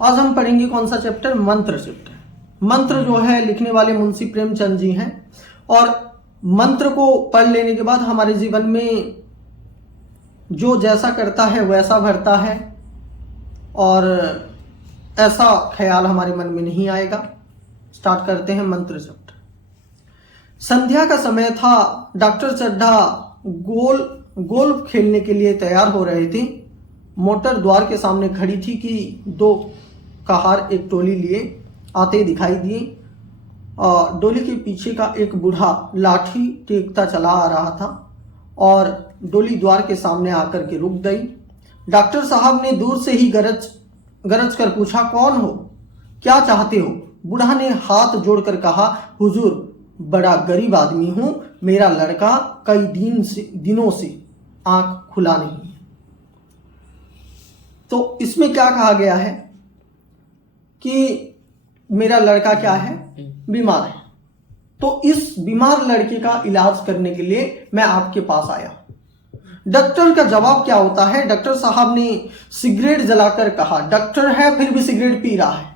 आज हम पढ़ेंगे कौन सा चैप्टर? मंत्र चैप्टर। मंत्र जो है लिखने वाले मुंशी प्रेमचंद जी हैं, और मंत्र को पढ़ लेने के बाद हमारे जीवन में जो जैसा करता है वैसा भरता है, और ऐसा ख्याल हमारे मन में नहीं आएगा। स्टार्ट करते हैं मंत्र चैप्टर। संध्या का समय था। डॉक्टर चड्ढा गोल्फ खेलने के लिए तैयार हो रहे थे। मोटर द्वार के सामने खड़ी थी कि दो कहार एक टोली लिए आते दिखाई दिए। डोली के पीछे का एक बूढ़ा लाठी टेकता चला आ रहा था और डोली द्वार के सामने आकर के रुक गई। डॉक्टर साहब ने दूर से ही गरज कर पूछा, कौन हो, क्या चाहते हो? बूढ़ा ने हाथ जोड़कर कहा, हुजूर बड़ा गरीब आदमी हूं, मेरा लड़का कई दिनों से आंख खुला नहीं है। तो इसमें क्या कहा गया है कि मेरा लड़का क्या है? बीमार है। तो इस बीमार लड़के का इलाज करने के लिए मैं आपके पास आया। डॉक्टर का जवाब क्या होता है? डॉक्टर साहब ने सिगरेट जलाकर कहा। डॉक्टर है फिर भी सिगरेट पी रहा है,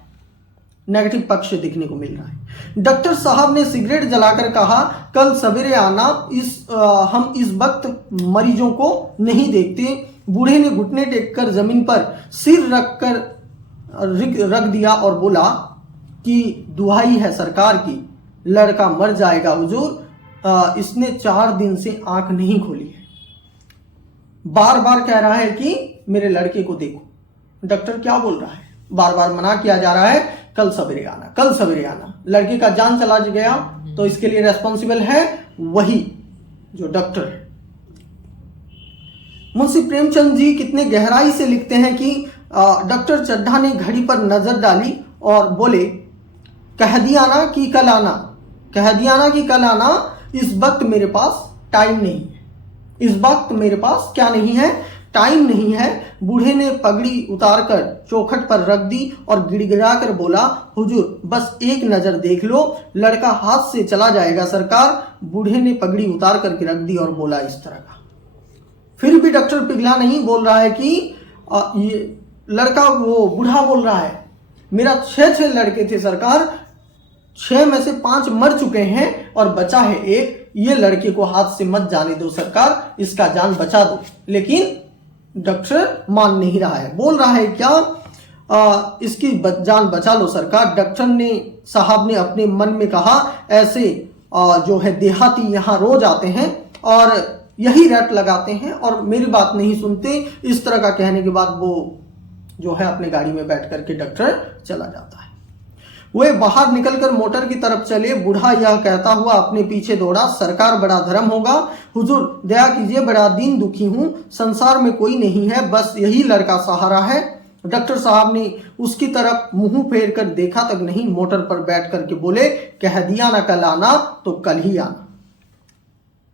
नेगेटिव पक्ष देखने को मिल रहा है। डॉक्टर साहब ने सिगरेट जलाकर कहा, कल सवेरे आना, हम इस वक्त मरीजों को नहीं देखते। बूढ़े ने घुटने टेककर जमीन पर सिर रख दिया और बोला कि दुहाई है सरकार की, लड़का मर जाएगा हुजूर, इसने 4 दिन से आंख नहीं खोली है। बार बार कह रहा है कि मेरे लड़के को देखो। डॉक्टर क्या बोल रहा है? बार बार मना किया जा रहा है, कल सवेरे आना, कल सवेरे आना। लड़के का जान चला गया तो इसके लिए रेस्पॉन्सिबल है वही जो डॉक्टर है। मुंशी प्रेमचंद जी कितने गहराई से लिखते हैं कि डॉक्टर चड्ढा ने घड़ी पर नजर डाली और बोले, कह दिया ना कि कल आना, कह दिया ना कि कल आना, इस वक्त मेरे पास टाइम नहीं है। इस वक्त मेरे पास क्या नहीं है? टाइम नहीं है। बूढ़े ने पगड़ी उतारकर चौखट पर रख दी और गिड़गिड़ा कर बोला, हुजूर बस एक नजर देख लो, लड़का हाथ से चला जाएगा सरकार। बूढ़े ने पगड़ी उतार करके रख दी और बोला इस तरह का। फिर भी डॉक्टर पिघला नहीं, बोल रहा है कि ये लड़का, वो बूढ़ा बोल रहा है, मेरा 6 लड़के थे सरकार, 6 में से 5 मर चुके हैं और बचा है एक। ये लड़के को हाथ से मत जाने दो सरकार, इसका जान बचा दो। लेकिन डॉक्टर मान नहीं रहा है, बोल रहा है क्या, इसकी जान बचा लो सरकार। डॉक्टर साहब ने अपने मन में कहा, ऐसे जो है देहाती यहाँ रोज आते हैं और यही रट लगाते हैं और मेरी बात नहीं सुनते। इस तरह का कहने के बाद वो जो है अपने गाड़ी में बैठ करके डॉक्टर चला जाता है। वे बाहर निकलकर मोटर की तरफ चले। बूढ़ा यह कहता हुआ अपने पीछे दौड़ा, सरकार बड़ा धर्म होगा, हुजूर दया कीजिए, बड़ा दीन दुखी हूं, संसार में कोई नहीं है, बस यही लड़का सहारा है। डॉक्टर साहब ने उसकी तरफ मुंह फेर कर देखा तक नहीं, मोटर पर बैठ करके बोले, कह दिया ना कल आना तो कल ही आना।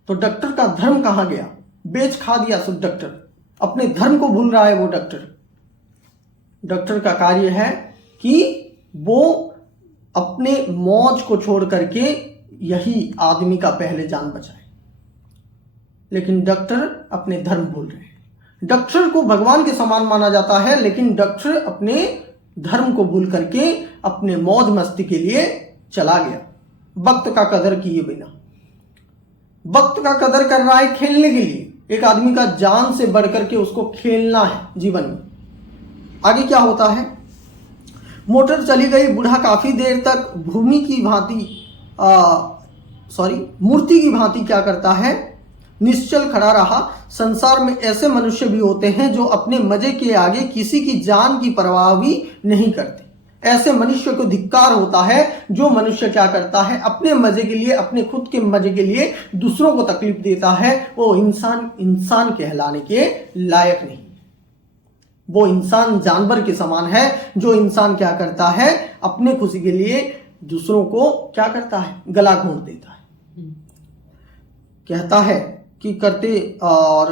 तो डॉक्टर का धर्म कहां गया? बेच खा दिया सब डॉक्टर, अपने धर्म को भूल रहा है वो डॉक्टर। डॉक्टर का कार्य है कि वो अपने मौज को छोड़ करके यही आदमी का पहले जान बचाए, लेकिन डॉक्टर अपने धर्म भूल रहे हैं। डॉक्टर को भगवान के समान माना जाता है, लेकिन डॉक्टर अपने धर्म को भूल करके अपने मौज मस्ती के लिए चला गया, वक्त का कदर किए बिना। वक्त का कदर कर रहा है खेलने के लिए। एक आदमी का जान से बढ़कर के उसको खेलना है जीवन में। आगे क्या होता है? मोटर चली गई। बूढ़ा काफी देर तक मूर्ति की भांति क्या करता है? निश्चल खड़ा रहा। संसार में ऐसे मनुष्य भी होते हैं जो अपने मजे के आगे किसी की जान की परवाह भी नहीं करते। ऐसे मनुष्य को धिक्कार होता है जो मनुष्य क्या करता है? अपने मजे के लिए, अपने खुद के मजे के लिए दूसरों को तकलीफ देता है। वो इंसान कहलाने के लायक नहीं। वो इंसान जानवर के समान है। जो इंसान क्या करता है? अपने खुशी के लिए दूसरों को क्या करता है? गला घोंट देता है। कहता है कि करते, और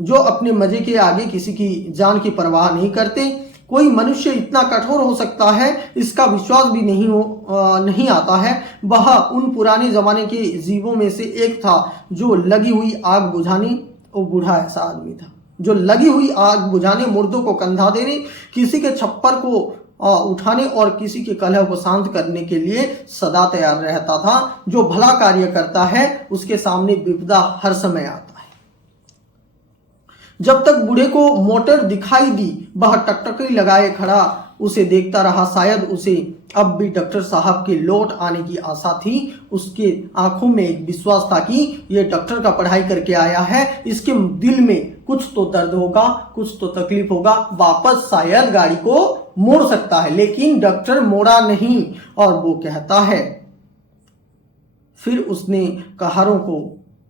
जो अपने मजे के आगे किसी की जान की परवाह नहीं करते। कोई मनुष्य इतना कठोर हो सकता है, इसका विश्वास भी नहीं आता है। वह उन पुराने जमाने के जीवों में से एक था जो लगी हुई आग बुझाने। वो बूढ़ा ऐसा आदमी था। जो लगी हुई आग बुझाने, मुर्दों को कंधा देने, किसी के छप्पर को उठाने और किसी के कलह को शांत करने के लिए सदा तैयार रहता था। जो भला कार्य करता है उसके सामने विपदा हर समय आता है। जब तक बूढ़े को मोटर दिखाई दी वह टकटकी लगाए खड़ा उसे देखता रहा। शायद उसे अब भी डॉक्टर साहब के लौट आने की आशा थी। उसके आंखों में एक विश्वास था कि यह डॉक्टर का पढ़ाई करके आया है, इसके दिल में कुछ तो दर्द होगा, कुछ तो तकलीफ होगा, वापस शायद गाड़ी को मोड़ सकता है। लेकिन डॉक्टर मोड़ा नहीं और वो कहता है, फिर उसने कहारों को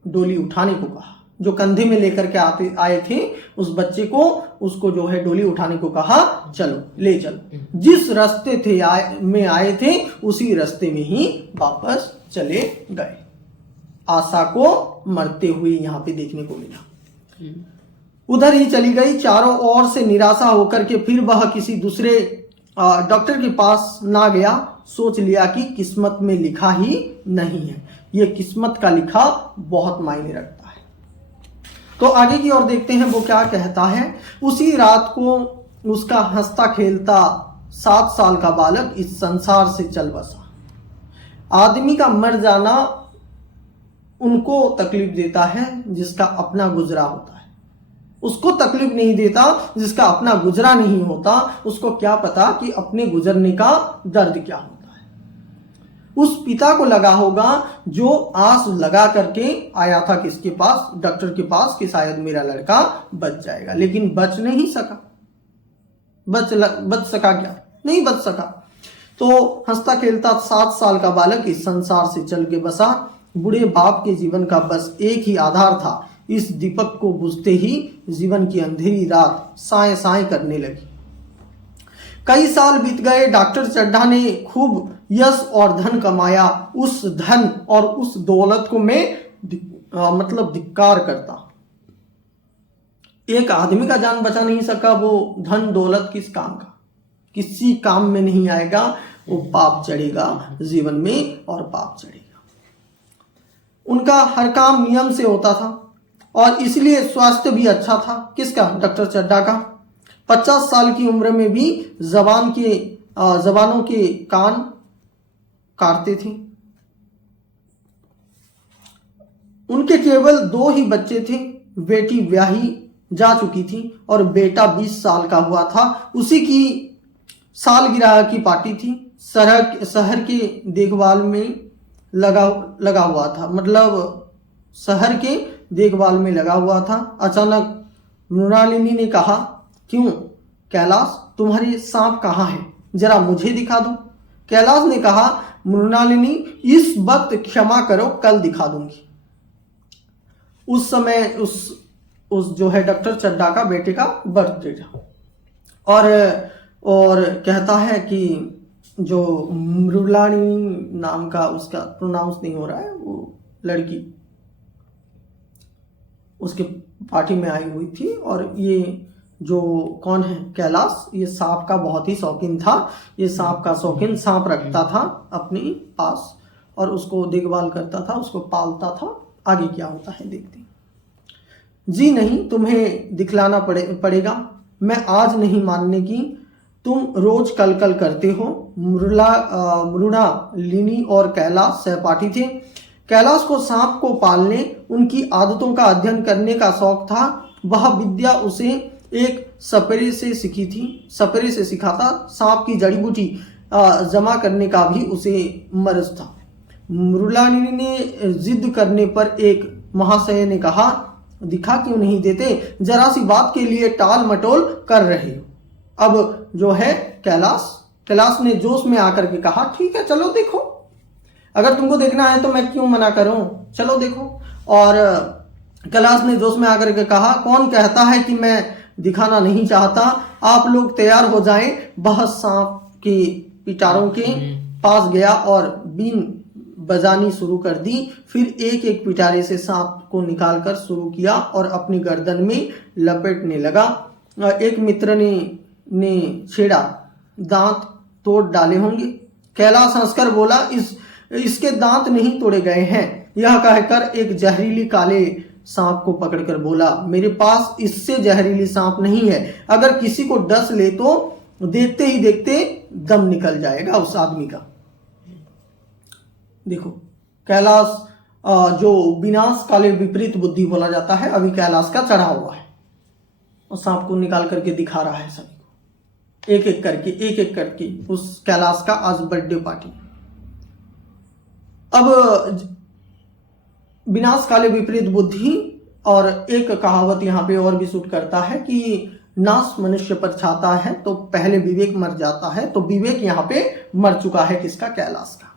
डोली उठाने को कहा। जो कंधे में लेकर के आए थे उस बच्चे को, उसको जो है डोली उठाने को कहा, चलो ले चलो। जिस रास्ते थे आए थे उसी रास्ते में ही वापस चले गए। आशा को मरते हुए यहाँ पे देखने को मिला। उधर ही चली गई। चारों ओर से निराशा होकर के फिर वह किसी दूसरे डॉक्टर के पास ना गया। सोच लिया कि किस्मत में लिखा ही नहीं है। ये किस्मत का लिखा बहुत मायने रखता है। तो आगे की ओर देखते हैं वो क्या कहता है। उसी रात को उसका हंसता खेलता 7 साल का बालक इस संसार से चल बसा। आदमी का मर जाना उनको तकलीफ देता है जिसका अपना गुजरा होता है, उसको तकलीफ नहीं देता जिसका अपना गुजरा नहीं होता। उसको क्या पता कि अपने गुजरने का दर्द क्या होता है। उस पिता को लगा होगा जो आस लगा करके आया था किसके पास, डॉक्टर के पास, कि शायद मेरा लड़का बच जाएगा, लेकिन बच नहीं सका। बच सका क्या? नहीं बच सका। तो हंसता खेलता 7 साल का बालक इस संसार से चल के बसा। बूढ़े बाप के जीवन का बस एक ही आधार था। इस दीपक को बुझते ही जीवन की अंधेरी रात साए साए करने लगी। कई साल बीत गए। डॉक्टर चड्ढा ने खूब यश और धन कमाया। उस धन और उस दौलत को मैं धिक्कार करता। एक आदमी का जान बचा नहीं सका। वो धन दौलत किस काम का? किसी काम में नहीं आएगा। वो पाप चढ़ेगा जीवन में और पाप चढ़ेगा। उनका हर काम नियम से होता था और इसलिए स्वास्थ्य भी अच्छा था। किसका? डॉक्टर चड्ढा का। 50 साल की उम्र में भी जवानों के कान काटते थे। उनके केवल 2 ही बच्चे थे। बेटी ब्याही जा चुकी थी और बेटा 20 साल का हुआ था। उसी की सालगिरह की पार्टी थी। शहर के देखभाल में लगा हुआ था, मतलब शहर के देखभाल में लगा हुआ था। अचानक मृणालिनी ने कहा, क्यों कैलाश, तुम्हारे सांप कहाँ है? जरा मुझे दिखा दो। कैलाश ने कहा, मृणालिनी इस वक्त क्षमा करो, कल दिखा दूंगी। उस समय उस जो है डॉक्टर चड्ढा का बेटे का बर्थडे था और कहता है कि जो मृणालिनी नाम का, उसका प्रोनाउंस नहीं हो रहा है, वो लड़की उसके पार्टी में आई हुई थी। और ये जो कौन है, कैलाश, ये सांप का बहुत ही शौकीन था। ये सांप का शौकीन सांप रखता था अपने पास और उसको देखभाल करता था, उसको पालता था। आगे क्या होता है देखते हैं। जी नहीं, तुम्हें दिखलाना पड़ेगा। मैं आज नहीं मानने की। तुम रोज कल कल करते हो। मृणालिनी और कैलाश सहपाठी थे। कैलाश को सांप को पालने, उनकी आदतों का अध्ययन करने का शौक था। वह विद्या उसे एक सपेरे से सीखा था। सांप की जड़ी बूटी जमा करने का भी उसे मर्ज था। मृणालिनी ने जिद करने पर एक महाशय ने कहा, दिखा क्यों नहीं देते? जरा सी बात के लिए टाल मटोल कर रहे हो। अब जो है कैलाश ने जोश में आकर के कहा, ठीक है चलो देखो, अगर तुमको देखना है तो मैं क्यों मना करूं, चलो देखो। और कैलाश ने जोश में आकर के कहा, कौन कहता है कि मैं दिखाना नहीं चाहता? आप लोग तैयार हो जाएं। वह सांप के पिटारों के पास गया और बीन बजानी शुरू कर दी। फिर एक एक पिटारे से सांप को निकालकर शुरू किया और अपनी गर्दन में लपेटने लगा। एक मित्र ने छेड़ा, दांत तोड़ डाले होंगे। कैलाश हंसकर बोला, इसके दांत नहीं तोड़े गए हैं। यह कहकर एक जहरीली काले सांप को पकड़कर बोला, मेरे पास इससे जहरीली सांप नहीं है, अगर किसी को डस ले तो देखते ही देखते दम निकल जाएगा उस आदमी का। देखो, कैलाश जो विनाश काले विपरीत बुद्धि बोला जाता है, अभी कैलाश का चढ़ा हुआ है और सांप को निकाल करके दिखा रहा है सभी को, एक एक करके उस कैलाश का आज बर्थडे पार्टी। अब विनाश काले विपरीत बुद्धि, और एक कहावत यहाँ पे और भी सूट करता है कि नाश मनुष्य पर छाता है तो पहले विवेक मर जाता है, तो विवेक यहाँ पे मर चुका है किसका? कैलाश का।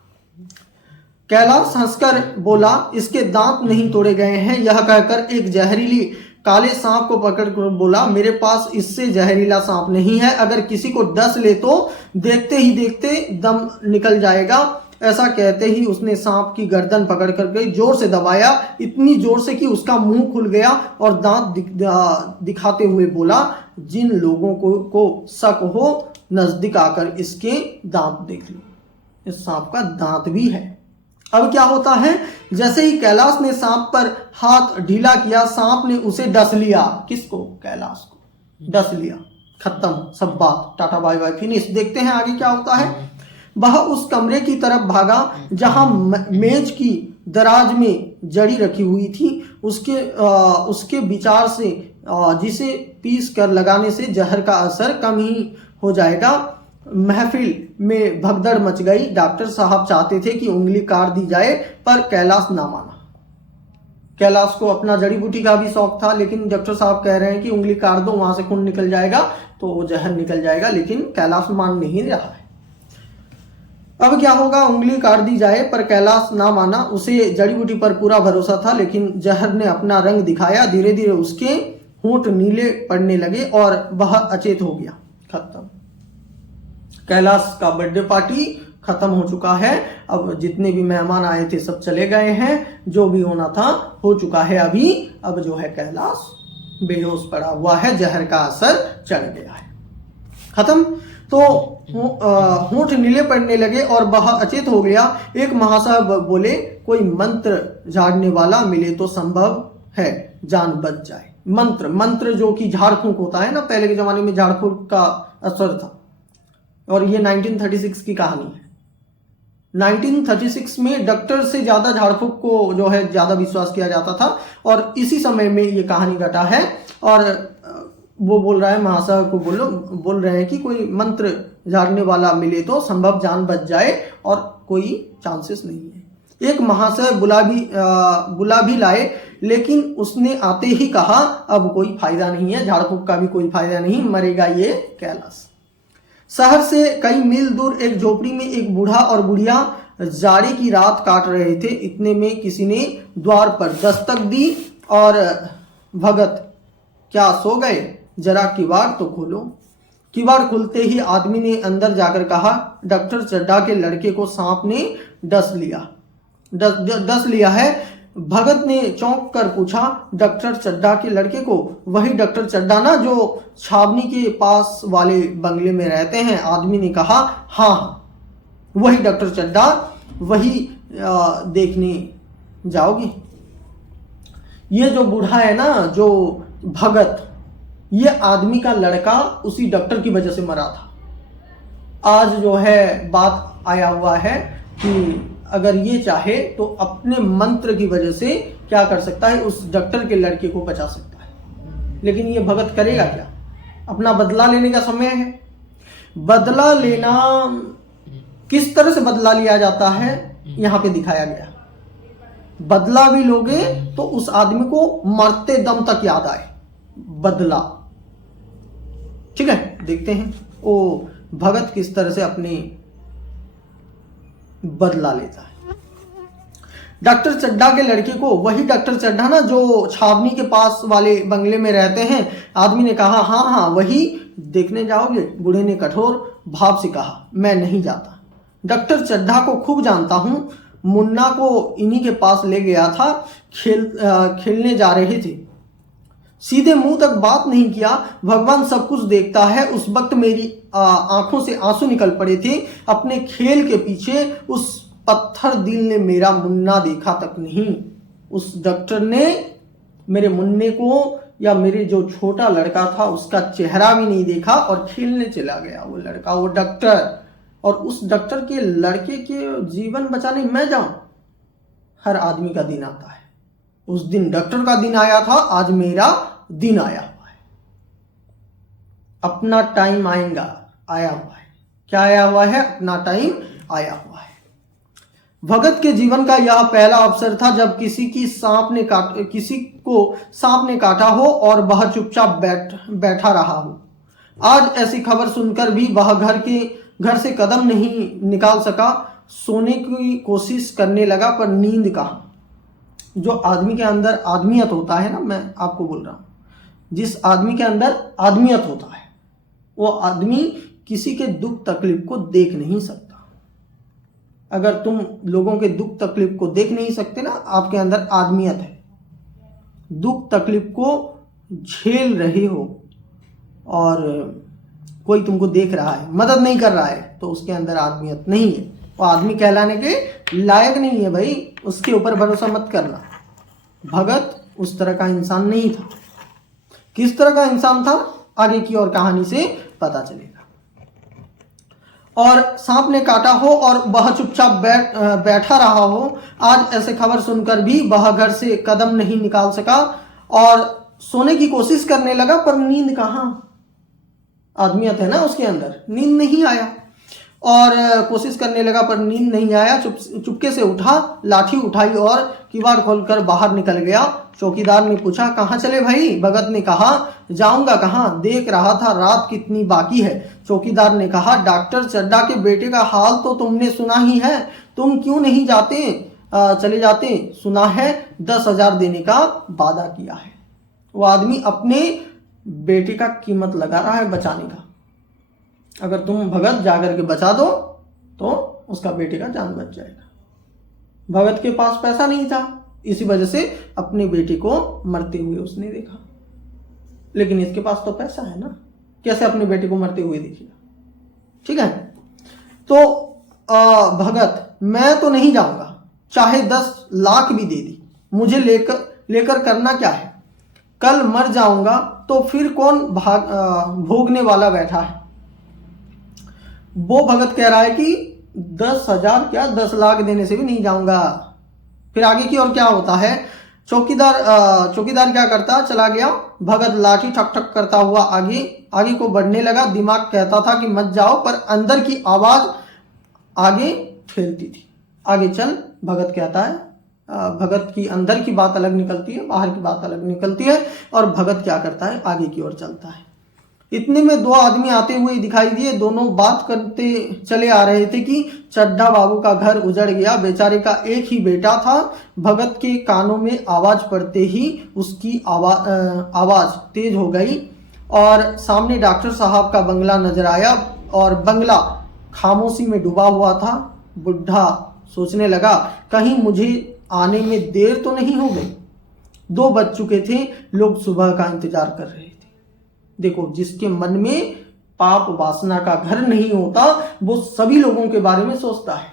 कैलाश हंसकर बोला, इसके दांत नहीं तोड़े गए हैं। यह कहकर एक जहरीली काले सांप को पकड़कर बोला, मेरे पास इससे जहरीला सांप नहीं है, अगर किसी को डस ले तो देखते ही देखते दम निकल जाएगा। ऐसा कहते ही उसने सांप की गर्दन पकड़ करके जोर से दबाया, इतनी जोर से कि उसका मुंह खुल गया और दांत दिखाते हुए बोला, जिन लोगों को शक हो नजदीक आकर इसके दांत देख लो। इस सांप का दांत भी है। अब क्या होता है, जैसे ही कैलाश ने सांप पर हाथ ढीला किया, सांप ने उसे डस लिया। किसको? कैलाश को डस लिया। खत्म, सब बात, टाटा बाय बाय, फिनिश। देखते हैं आगे क्या होता है। वह उस कमरे की तरफ भागा जहां मेज की दराज में जड़ी रखी हुई थी। उसके विचार से जिसे पीस कर लगाने से जहर का असर कम ही हो जाएगा। महफिल में भगदड़ मच गई। डॉक्टर साहब चाहते थे कि उंगली काट दी जाए, पर कैलाश ना माना। कैलाश को अपना जड़ी बूटी का भी शौक था, लेकिन डॉक्टर साहब कह रहे हैं कि उंगली काट दो, वहां से खून निकल जाएगा तो वो जहर निकल जाएगा, लेकिन कैलाश मान नहीं रहा है। अब क्या होगा, उंगली काट दी जाए, पर कैलाश ना माना। उसे जड़ी बूटी पर पूरा भरोसा था, लेकिन जहर ने अपना रंग दिखाया। धीरे धीरे उसके होंठ नीले पड़ने लगे और वह अचेत हो गया। खत्म। कैलाश का बर्थडे पार्टी खत्म हो चुका है। अब जितने भी मेहमान आए थे सब चले गए हैं, जो भी होना था हो चुका है अभी। अब जो है कैलाश बेहोश पड़ा हुआ है, जहर का असर चढ़ गया है। खत्म। तो होंठ नीले पड़ने लगे और वह अचेत हो गया। एक महाशय बोले, कोई मंत्र झाड़ने वाला मिले तो संभव है जान बच जाए। मंत्र जो कि झाड़ फूंक होता है ना, पहले के जमाने में झाड़ फूंक का असर था, और ये 1936 की कहानी है। 1936 में डॉक्टर से ज्यादा झाड़ फूंक को जो है ज्यादा विश्वास किया जाता था, और इसी समय में ये कहानी घटा है। और वो बोल रहा है, महाशय को बोल रहे हैं कि कोई मंत्र झाड़ने वाला मिले तो संभव जान बच जाए, और कोई चांसेस नहीं है। एक महाशय बुला भी लाए, लेकिन उसने आते ही कहा, अब कोई फायदा नहीं है, झाड़ फूंक का भी कोई फायदा नहीं, मरेगा ये कैलाश। शहर से कई मील दूर एक झोपड़ी में एक बूढ़ा और बुढ़िया जाड़े की रात काट रहे थे। इतने में किसी ने द्वार पर दस्तक दी और, भगत क्या सो गए? जरा किवाड़ तो खोलो। किवाड़ खुलते ही आदमी ने अंदर जाकर कहा, डॉक्टर चड्ढा के लड़के को सांप ने डस लिया है। भगत ने चौंक कर पूछा, डॉक्टर चड्ढा के लड़के को? वही डॉक्टर चड्ढा ना, जो छावनी के पास वाले बंगले में रहते हैं। आदमी ने कहा, हाँ वही डॉक्टर चड्ढा। वही देखने जाओगे? ये जो बूढ़ा है ना, जो भगत, ये आदमी का लड़का उसी डॉक्टर की वजह से मरा था। आज जो है बात आया हुआ है कि अगर ये चाहे तो अपने मंत्र की वजह से क्या कर सकता है, उस डॉक्टर के लड़के को बचा सकता है। लेकिन ये भगत करेगा क्या? अपना बदला लेने का समय है। बदला लेना, किस तरह से बदला लिया जाता है यहां पे दिखाया गया। बदला भी लोगे तो उस आदमी को मरते दम तक याद आए। बदला, ठीक है। देखते हैं वो भगत किस तरह से अपनी बदला लेता है। डॉक्टर चड्ढा के लड़के को, वही डॉक्टर चड्ढा ना, जो छावनी के पास वाले बंगले में रहते हैं। आदमी ने कहा, हाँ वही देखने जाओगे? बूढ़े ने कठोर भाव से कहा, मैं नहीं जाता। डॉक्टर चड्ढा को खूब जानता हूं, मुन्ना को इन्हीं के पास ले गया था, खेलने जा रहे थे। सीधे मुंह तक बात नहीं किया। भगवान सब कुछ देखता है। उस वक्त मेरी आंखों से आंसू निकल पड़े थे। अपने खेल के पीछे उस पत्थर दिल ने मेरा मुन्ना देखा तक नहीं। उस डॉक्टर ने मेरे मुन्ने को या मेरे जो छोटा लड़का था उसका चेहरा भी नहीं देखा और खेलने चला गया वो लड़का, वो डॉक्टर। और उस डॉक्टर के लड़के के जीवन बचाने मैं जाऊं? हर आदमी का दिन आता है। उस दिन डॉक्टर का दिन आया था, आज मेरा दिन आया हुआ है। अपना टाइम आएगा, आया हुआ है। क्या आया हुआ है? अपना टाइम आया हुआ है। भगत के जीवन का यह पहला अवसर था जब किसी को सांप ने काटा हो और वह चुपचाप बैठा रहा हो। आज ऐसी खबर सुनकर भी वह घर से कदम नहीं निकाल सका। सोने की कोशिश करने लगा पर नींद कहाँ। जो आदमी के अंदर आदमियत होता है ना, मैं आपको बोल रहा हूँ, जिस आदमी के अंदर आदमियत होता है वो आदमी किसी के दुख तकलीफ को देख नहीं सकता। अगर तुम लोगों के दुख तकलीफ को देख नहीं सकते ना, आपके अंदर आदमियत है। दुख तकलीफ को झेल रहे हो और कोई तुमको देख रहा है, मदद नहीं कर रहा है, तो उसके अंदर आदमियत नहीं है। वो आदमी कहलाने के लायक नहीं है भाई, उसके ऊपर भरोसा मत करना। भगत उस तरह का इंसान नहीं था। किस तरह का इंसान था, आगे की और कहानी से पता चलेगा। और सांप ने काटा हो और वह चुपचाप बैठा रहा हो। आज ऐसे खबर सुनकर भी वह घर से कदम नहीं निकाल सका और सोने की कोशिश करने लगा पर नींद कहाँ। आदमियत है ना उसके अंदर, नींद नहीं आया और कोशिश करने लगा पर नींद नहीं आया। चुपके से उठा, लाठी उठाई और किवाड़ खोलकर बाहर निकल गया। चौकीदार ने पूछा, कहाँ चले भाई? भगत ने कहा, जाऊंगा कहाँ, देख रहा था रात कितनी बाकी है। चौकीदार ने कहा, डॉक्टर चड्ढा के बेटे का हाल तो तुमने सुना ही है, तुम क्यों नहीं जाते, चले जाते? सुना है 10,000 देने का वादा किया है। वो आदमी अपने बेटे का कीमत लगा रहा है बचाने का। अगर तुम भगत जाकर के बचा दो तो उसका बेटे का जान बच जाएगा। भगत के पास पैसा नहीं था, इसी वजह से अपने बेटे को मरते हुए उसने देखा। लेकिन इसके पास तो पैसा है ना, कैसे अपने बेटे को मरते हुए देखेगा? ठीक है, तो भगत, मैं तो नहीं जाऊंगा, चाहे 10 लाख भी दे दी, मुझे लेकर करना क्या है? कल मर जाऊंगा तो फिर कौन भोगने वाला बैठा है? वो भगत कह रहा है कि 10,000 क्या 10 लाख देने से भी नहीं जाऊंगा। फिर आगे की और क्या होता है? चौकीदार क्या करता, चला गया। भगत लाठी ठक ठक करता हुआ आगे को बढ़ने लगा। दिमाग कहता था कि मत जाओ, पर अंदर की आवाज आगे ठेलती थी, आगे चल। भगत कहता है, भगत की अंदर की बात अलग निकलती है, बाहर की बात अलग निकलती है, और भगत क्या करता है, आगे की ओर चलता है। इतने में 2 आदमी आते हुए दिखाई दिए। दोनों बात करते चले आ रहे थे कि चड्ढा बाबू का घर उजड़ गया, बेचारे का एक ही बेटा था। भगत के कानों में आवाज पड़ते ही उसकी आवाज तेज हो गई और सामने डॉक्टर साहब का बंगला नजर आया और बंगला खामोशी में डूबा हुआ था। बुढ़ा सोचने लगा, कहीं मुझे आने में देर तो नहीं हो गई। 2 बज चुके थे, लोग सुबह का इंतजार कर रहे थे। देखो, जिसके मन में पाप वासना का घर नहीं होता वो सभी लोगों के बारे में सोचता है।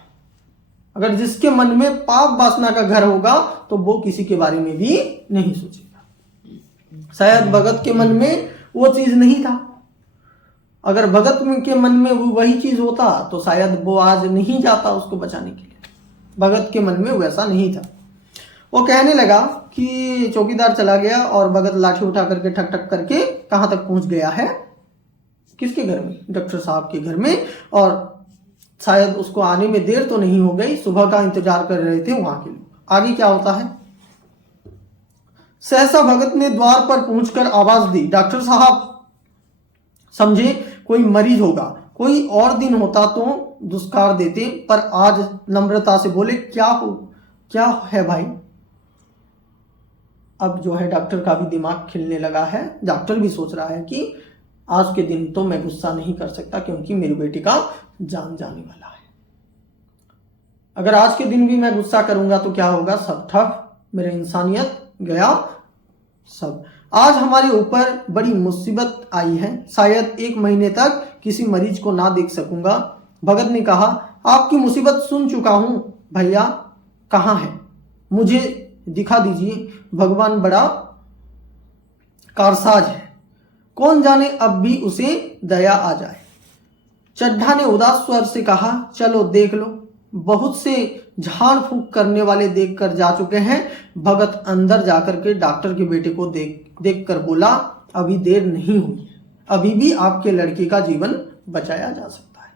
अगर जिसके मन में पाप वासना का घर होगा तो वो किसी के बारे में भी नहीं सोचेगा। शायद भगत के मन में वो चीज नहीं था। अगर भगत के मन में वही चीज होता तो शायद वो आज नहीं जाता उसको बचाने के लिए। भगत के मन में वैसा नहीं था। वो कहने लगा कि चौकीदार चला गया और भगत लाठी उठा करके ठक ठक करके कहाँ तक पहुंच गया है? किसके घर में? डॉक्टर साहब के घर में। और शायद उसको आने में देर तो नहीं हो गई, सुबह का इंतजार कर रहे थे वहां के लोग। आगे क्या होता है? सहसा भगत ने द्वार पर पहुंचकर आवाज दी। डॉक्टर साहब समझे कोई मरीज होगा, कोई और दिन होता तो दुष्कार देते, पर आज नम्रता से बोले, क्या है भाई? अब जो है डॉक्टर का भी दिमाग खिलने लगा है। डॉक्टर भी सोच रहा है कि आज के दिन तो मैं गुस्सा नहीं कर सकता क्योंकि मेरे बेटे का जान जाने वाला है। अगर आज के दिन भी मैं गुस्सा करूंगा तो क्या होगा? सब ठप, मेरा इंसानियत गया सब। आज हमारे ऊपर बड़ी मुसीबत आई है, शायद 1 महीने तक किसी मरीज को ना देख सकूंगा। भगत ने कहा, आपकी मुसीबत सुन चुका हूं भैया, कहाँ है? मुझे दिखा दीजिए। भगवान बड़ा कारसाज है, कौन जाने अब भी उसे दया आ जाए। चड्ढा ने उदास स्वर से कहा, चलो देख लो, बहुत से झाड़ फूंक करने वाले देख कर जा चुके हैं। भगत अंदर जाकर के डॉक्टर के बेटे को देख कर बोला, अभी देर नहीं हुई है, अभी भी आपके लड़के का जीवन बचाया जा सकता है।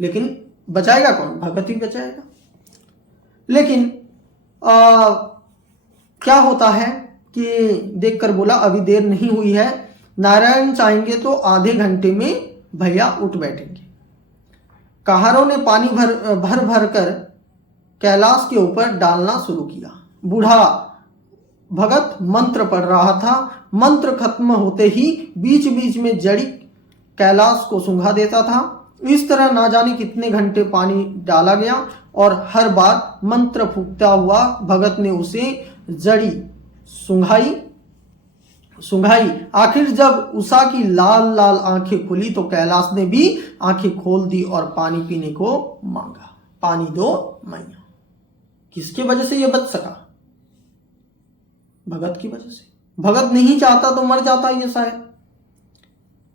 लेकिन बचाएगा कौन? भगत ही बचाएगा। लेकिन क्या होता है कि देखकर बोला, अभी देर नहीं हुई है, नारायण चाहेंगे तो आधे घंटे में भैया उठ बैठेंगे। कहारों ने पानी भर भर कर कैलाश के ऊपर डालना शुरू किया। बूढ़ा भगत मंत्र पढ़ रहा था। मंत्र खत्म होते ही बीच बीच में जड़ी कैलाश को सूंघा देता था। इस तरह ना जाने कितने घंटे पानी डाला गया और हर बार मंत्र फूंकता हुआ भगत ने उसे जड़ी सूंघाई। आखिर जब उषा की लाल लाल आंखें खुली तो कैलाश ने भी आंखें खोल दी और पानी पीने को मांगा। पानी दो मैया। किसके वजह से यह बच सका? भगत की वजह से। भगत नहीं चाहता तो मर जाता ये शायद।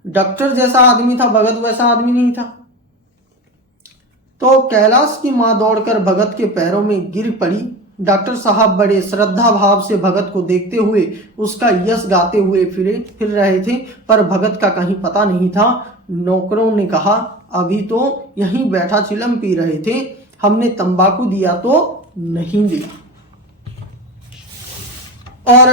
डॉक्टर जैसा आदमी था, भगत वैसा आदमी नहीं था। तो कैलाश की मां दौड़कर भगत के पैरों में गिर पड़ी। डॉक्टर साहब बड़े श्रद्धा भाव से भगत को देखते हुए उसका यश गाते हुए फिर रहे थे, पर भगत का कहीं पता नहीं था। नौकरों ने कहा, अभी तो यहीं बैठा चिलम पी रहे थे, हमने तंबाकू दिया तो नहीं दिया। और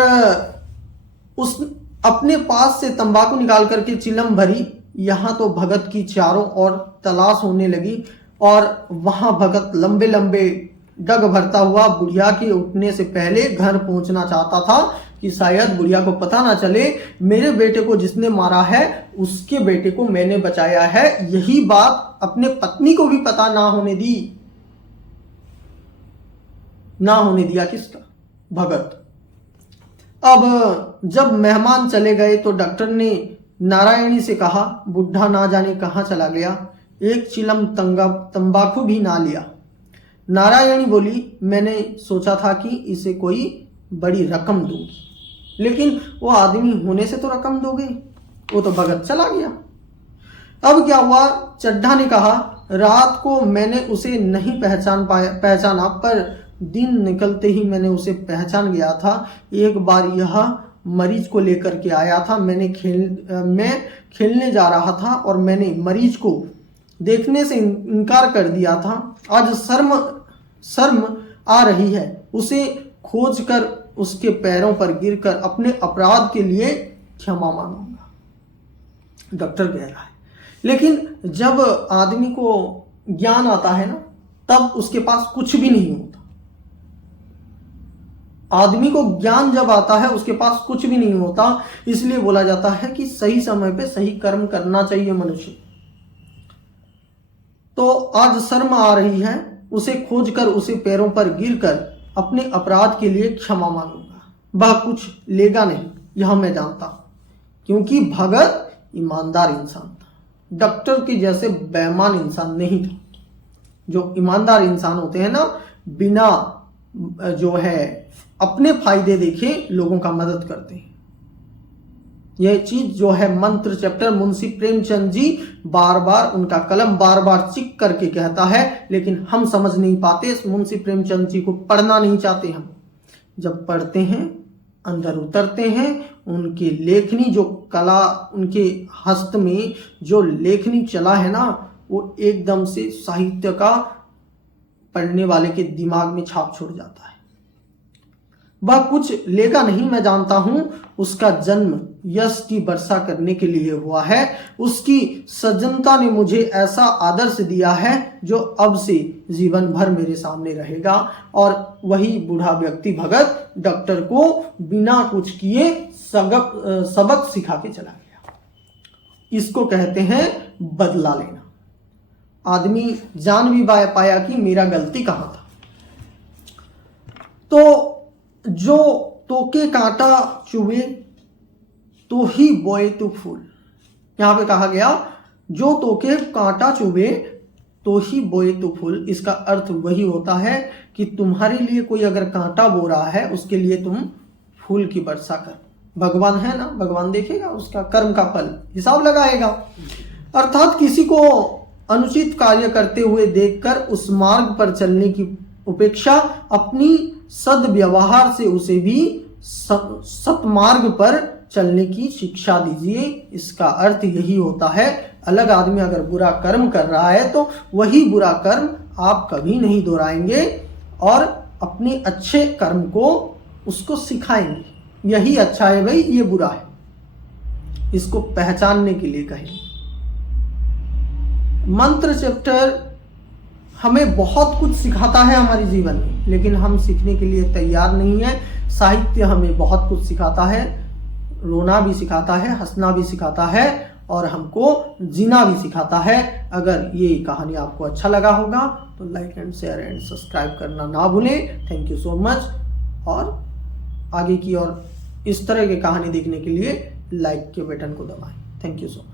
उस अपने पास से तंबाकू निकाल करके चिलम भरी। यहां तो भगत की चारों ओर तलाश होने लगी और वहां भगत लंबे लंबे डग भरता हुआ बुढ़िया के उठने से पहले घर पहुंचना चाहता था कि शायद बुढ़िया को पता ना चले मेरे बेटे को जिसने मारा है उसके बेटे को मैंने बचाया है। यही बात अपने पत्नी को भी पता ना होने दिया किसका? भगत। अब जब मेहमान चले गए तो डॉक्टर ने नारायणी से कहा, बुढ़ा ना जाने कहाँ चला गया, एक चिलम तंबाकू भी ना लिया। नारायणी बोली, मैंने सोचा था कि इसे कोई बड़ी रकम दूंगी, लेकिन वो आदमी होने से तो रकम दोगे। वो तो भगत चला गया। अब क्या हुआ? चड्ढा ने कहा, रात को मैंने उसे नहीं पहचाना, पर दिन निकलते ही मैंने उसे पहचान गया था। एक बार यह मरीज को लेकर के आया था। मैं खेलने जा रहा था और मैंने मरीज को देखने से इनकार कर दिया था। आज शर्म आ रही है। उसे खोजकर उसके पैरों पर गिरकर अपने अपराध के लिए क्षमा मांगूंगा। डॉक्टर कह रहा है। लेकिन जब आदमी को ज्ञान आता है ना, तब उसके पास कुछ भी नहीं होता। आदमी को ज्ञान जब आता है उसके पास कुछ भी नहीं होता। इसलिए बोला जाता है कि सही समय पे सही कर्म करना चाहिए मनुष्य। तो आज शर्म आ रही है। उसे खोजकर उसे पैरों पर गिरकर अपने अपराध के लिए क्षमा मांगूंगा। वह कुछ लेगा नहीं, यह मैं जानता हूं, क्योंकि भगत ईमानदार इंसान था। डॉक्टर के जैसे बेईमान इंसान नहीं था। जो ईमानदार इंसान होते हैं ना, बिना जो है अपने फायदे देखे लोगों का मदद करते हैं। यह चीज जो है मंत्र चैप्टर मुंशी प्रेमचंद जी बार बार, उनका कलम बार बार चिक करके कहता है, लेकिन हम समझ नहीं पाते। मुंशी प्रेमचंद जी को पढ़ना नहीं चाहते हम। जब पढ़ते हैं, अंदर उतरते हैं, उनकी लेखनी जो कला, उनके हस्त में जो लेखनी चला है ना, वो एकदम से साहित्य का पढ़ने वाले के दिमाग में छाप छोड़ जाता है। वह कुछ लेगा नहीं, मैं जानता हूं। उसका जन्म यश की वर्षा करने के लिए हुआ है। उसकी सज्जनता ने मुझे ऐसा आदर्श दिया है जो अब से जीवन भर मेरे सामने रहेगा। और वही बूढ़ा व्यक्ति भगत डॉक्टर को बिना कुछ किए सबक सिखा के चला गया। इसको कहते हैं बदला लेना। आदमी जान भी पाया कि मेरा गलती कहां था। तो जो तोके कांटा चुभे तो ही बोए तू फूल। यहां पे कहा गया, जो तोके कांटा चुभे तो ही बोए तू फूल। इसका अर्थ वही होता है कि तुम्हारे लिए कोई अगर कांटा बो रहा है, उसके लिए तुम फूल की वर्षा कर। भगवान है ना, भगवान देखेगा, उसका कर्म का फल हिसाब लगाएगा। अर्थात किसी को अनुचित कार्य करते हुए देखकर उस मार्ग पर चलने की उपेक्षा अपनी सद्व्यवहार से उसे भी सतमार्ग पर चलने की शिक्षा दीजिए। इसका अर्थ यही होता है, अलग आदमी अगर बुरा कर्म कर रहा है तो वही बुरा कर्म आप कभी नहीं दोहराएंगे और अपने अच्छे कर्म को उसको सिखाएंगे, यही अच्छा है भाई, ये बुरा है, इसको पहचानने के लिए कहें। मंत्र चैप्टर हमें बहुत कुछ सिखाता है हमारे जीवन में, लेकिन हम सीखने के लिए तैयार नहीं है। साहित्य हमें बहुत कुछ सिखाता है, रोना भी सिखाता है, हंसना भी सिखाता है और हमको जीना भी सिखाता है। अगर ये कहानी आपको अच्छा लगा होगा तो like and share and subscribe करना ना भूलें। Thank you so much. और आगे की और इस तरह की कहानी देखने के लिए लाइक के बटन को दबाएं। Thank you so much.